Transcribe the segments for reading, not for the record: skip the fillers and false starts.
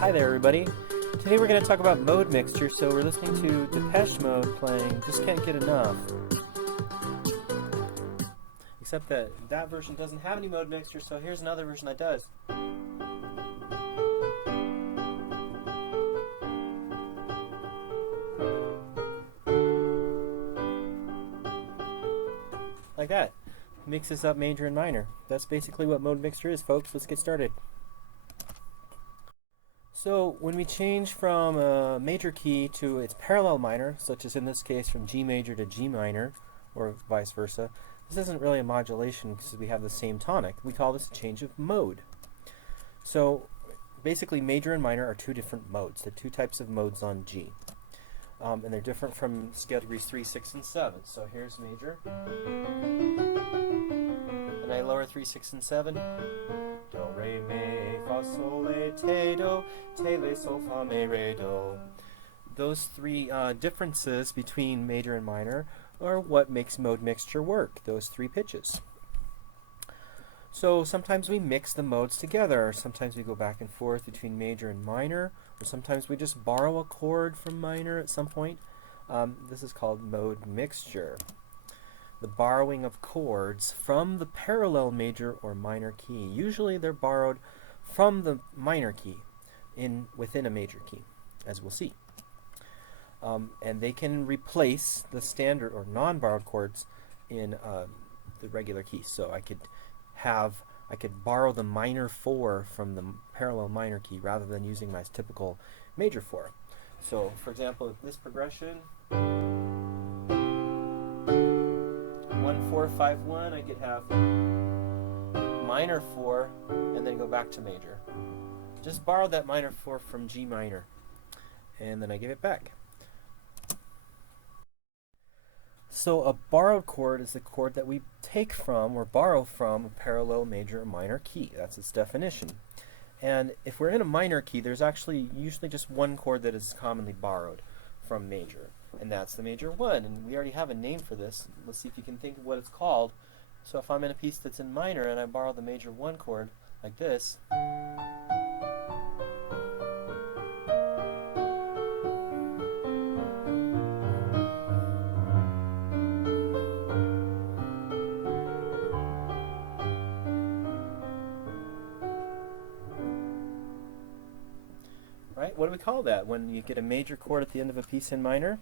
Hi there, everybody. Today we're going to talk about mode mixture. So we're listening to Depeche Mode playing Just Can't Get Enough. Except that that version doesn't have any mode mixture, so here's another version that does. Like that. Mixes up major and minor. That's basically what mode mixture is, folks. Let's get started. So when we change from a major key to its parallel minor, such as in this case from G major to G minor, or vice versa, this isn't really a modulation because we have the same tonic. We call this a change of mode. So basically major and minor are two different modes. They're two types of modes on G. And they're different from scale degrees 3, 6, and 7. So here's major. And I lower 3, 6, and 7. Do, re, mi, fa, sol, la, te, do, te, le, sol, fa, mi, re, do. Those three differences between major and minor are what makes mode mixture work, those three pitches. So sometimes we mix the modes together, sometimes we go back and forth between major and minor, or sometimes we just borrow a chord from minor at some point. This is called mode mixture. The borrowing of chords from the parallel major or minor key. Usually they're borrowed from the minor key within a major key, as we'll see. And they can replace the standard or non-borrowed chords in the regular key. So I could borrow the minor 4 from the parallel minor key rather than using my typical major 4. So for example, this progression 1, 4, 5, 1, I could have minor 4 and then go back to major. Just borrow that minor 4 from G minor and then I give it back. So a borrowed chord is a chord that we take from or borrow from a parallel major or minor key. That's its definition. And if we're in a minor key, there's actually usually just one chord that is commonly borrowed from major, and that's the major 1. And we already have a name for this. Let's see if you can think of what it's called. So if I'm in a piece that's in minor and I borrow the major 1 chord like this, right? What do we call that when you get a major chord at the end of a piece in minor?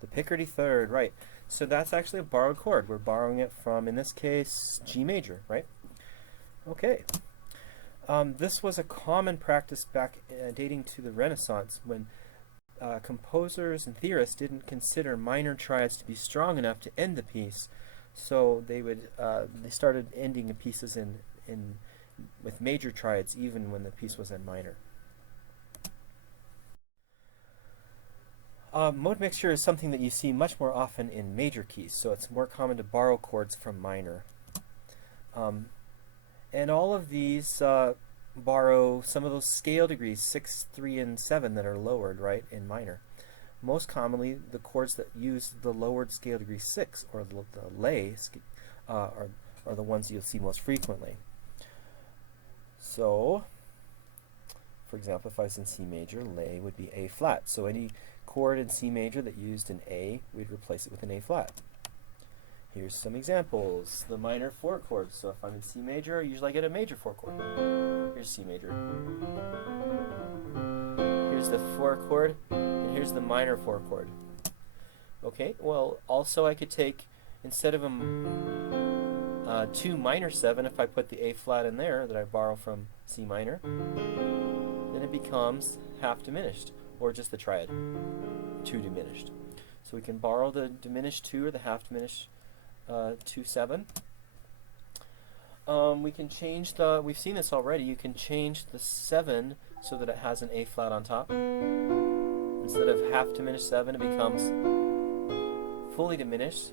The Picardy third, right. So that's actually a borrowed chord. We're borrowing it from, in this case, G major, right? Okay. This was a common practice back dating to the Renaissance when composers and theorists didn't consider minor triads to be strong enough to end the piece. So they started ending the pieces with major triads even when the piece was in minor. Mode mixture is something that you see much more often in major keys, so it's more common to borrow chords from minor. And all of these borrow some of those scale degrees, 6, 3, and 7 that are lowered, right, in minor. Most commonly, the chords that use the lowered scale degree 6, or the lay, are the ones you'll see most frequently. So, for example, if I was in C major, lay would be A flat. So any chord in C major that used an A, we'd replace it with an A flat. Here's some examples. The minor 4 chords. So if I'm in C major, usually I get a major 4 chord. Here's C major. Here's the 4 chord, and here's the minor 4 chord. Okay, well, also I could take, instead of a 2 minor 7, if I put the A flat in there that I borrow from C minor, then it becomes half diminished, or just the triad, 2 diminished. So we can borrow the diminished 2 or the half diminished 2, 7. We can change we've seen this already, you can change the 7 so that it has an A flat on top. Instead of half diminished 7, it becomes fully diminished,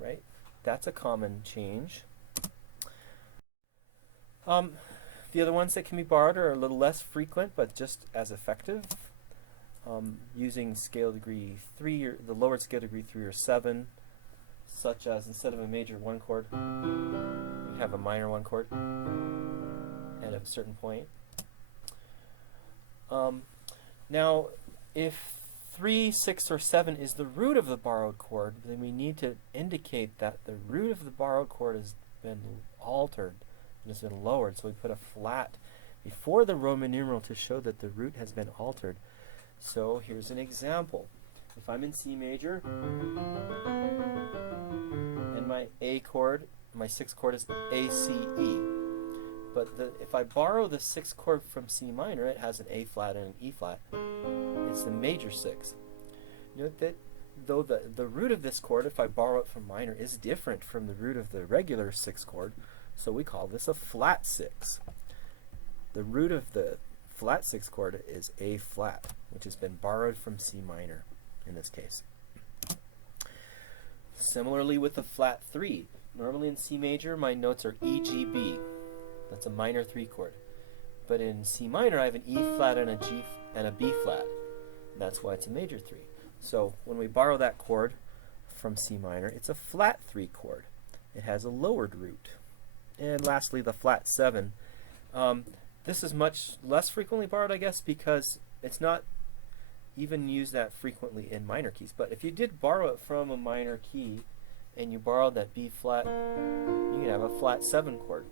right? That's a common change. The other ones that can be borrowed are a little less frequent, but just as effective. Using scale degree 3, or the lowered scale degree 3 or 7, such as instead of a major 1 chord, you have a minor 1 chord at a certain point. Now, if 3, 6, or 7 is the root of the borrowed chord, then we need to indicate that the root of the borrowed chord has been altered and has been lowered. So we put a flat before the Roman numeral to show that the root has been altered. So here's an example. If I'm in C major and my A chord, my 6th chord is A, C, E. But if I borrow the 6th chord from C minor, it has an A flat and an E flat. It's the major 6. Note that though the root of this chord, if I borrow it from minor, is different from the root of the regular 6th chord, so we call this a flat 6. The root of the flat 6th chord is A flat, which has been borrowed from C minor in this case. Similarly with the flat 3. Normally in C major, my notes are E, G, B. That's a minor 3 chord. But in C minor, I have an E flat and a G and a B flat. That's why it's a major 3. So when we borrow that chord from C minor, it's a flat 3 chord. It has a lowered root. And lastly, the flat 7. This is much less frequently borrowed, I guess, because it's not even used that frequently in minor keys. But if you did borrow it from a minor key and you borrowed that B flat, you can have a flat 7 chord.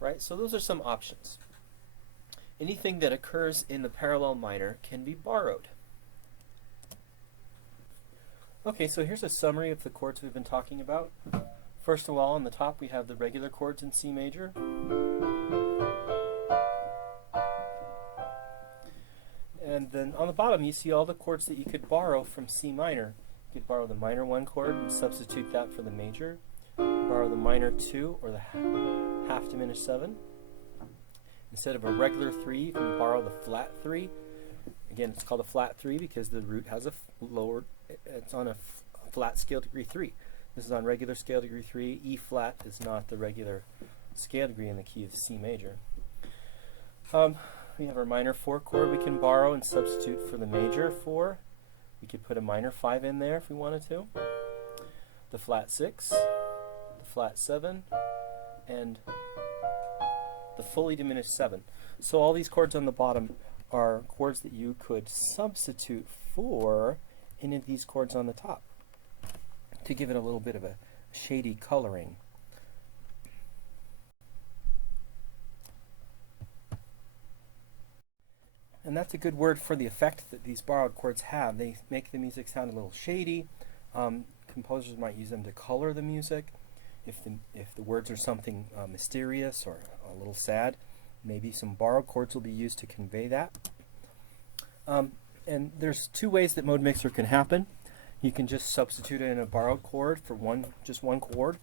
Right? So those are some options. Anything that occurs in the parallel minor can be borrowed. Okay, so here's a summary of the chords we've been talking about. First of all, on the top we have the regular chords in C major. And then on the bottom you see all the chords that you could borrow from C minor. You could borrow the minor 1 chord and substitute that for the major. Borrow the minor 2 or the half diminished 7. Instead of a regular 3, you can borrow the flat 3. Again, it's called a flat 3 because the root has a lower, it's on a flat scale degree 3. This is on regular scale degree 3. E flat is not the regular scale degree in the key of C major. We have our minor 4 chord we can borrow and substitute for the major 4. We could put a minor 5 in there if we wanted to. The flat 6, the flat 7, and the fully diminished 7. So all these chords on the bottom are chords that you could substitute for any of these chords on the top to give it a little bit of a shady coloring. And that's a good word for the effect that these borrowed chords have. They make the music sound a little shady. Composers might use them to color the music. If the words are something mysterious or a little sad, maybe some borrowed chords will be used to convey that. And there's 2 ways that mode mixer can happen. You can just substitute in a borrowed chord for just one chord,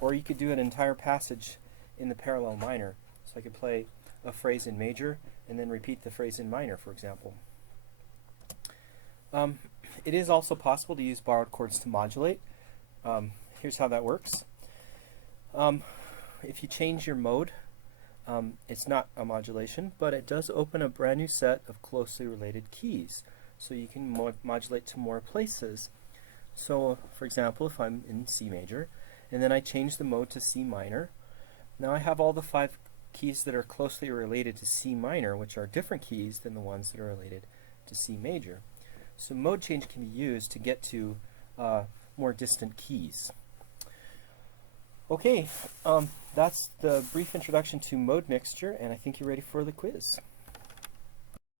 or you could do an entire passage in the parallel minor. So I could play a phrase in major and then repeat the phrase in minor, for example. It is also possible to use borrowed chords to modulate. Here's how that works. If you change your mode, it's not a modulation, but it does open a brand new set of closely related keys. So you can modulate to more places. So, for example, if I'm in C major, and then I change the mode to C minor, now I have all the 5 keys that are closely related to C minor, which are different keys than the ones that are related to C major. So mode change can be used to get to more distant keys. Okay, that's the brief introduction to mode mixture, and I think you're ready for the quiz.